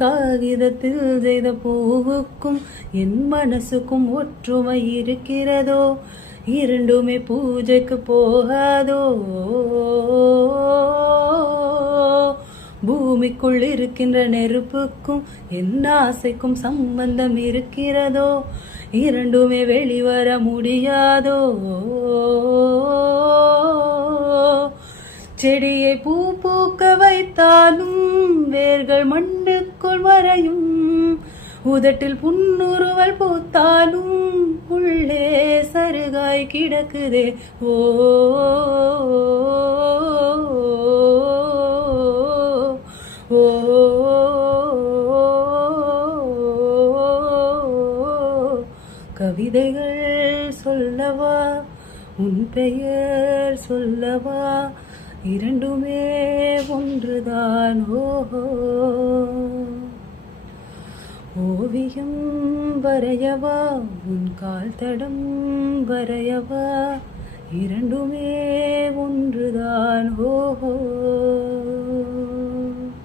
காகிதத்தில் செய்த பூவுக்கும் என் மனசுக்கும் ஒற்றுமை இருக்கிறதோ? இரண்டுமே பூஜைக்கு போகாதோ? பூமிக்குள் இருக்கின்ற நெருப்புக்கும் என் ஆசைக்கும் சம்பந்தம் இருக்கிறதோ? இரண்டுமே வெளிவர முடியாதோ? செடியை பூ பூக்க வைத்தாலும் வேர்கள் மண்ணுக்குள் மறையும். உதட்டில் புன்னுருவல் பூத்தாலும் உள்ளே சருகாய் கிடக்குதே. ஓ ஓ கவிதைகள் சொல்லவா, உன் பெயர் சொல்லவா, இரண்டுமே ஒன்றுதான். ஓஹோ, ஓவியம் வரையவா, உன் கால் தடம் வரையவா, இரண்டுமே ஒன்று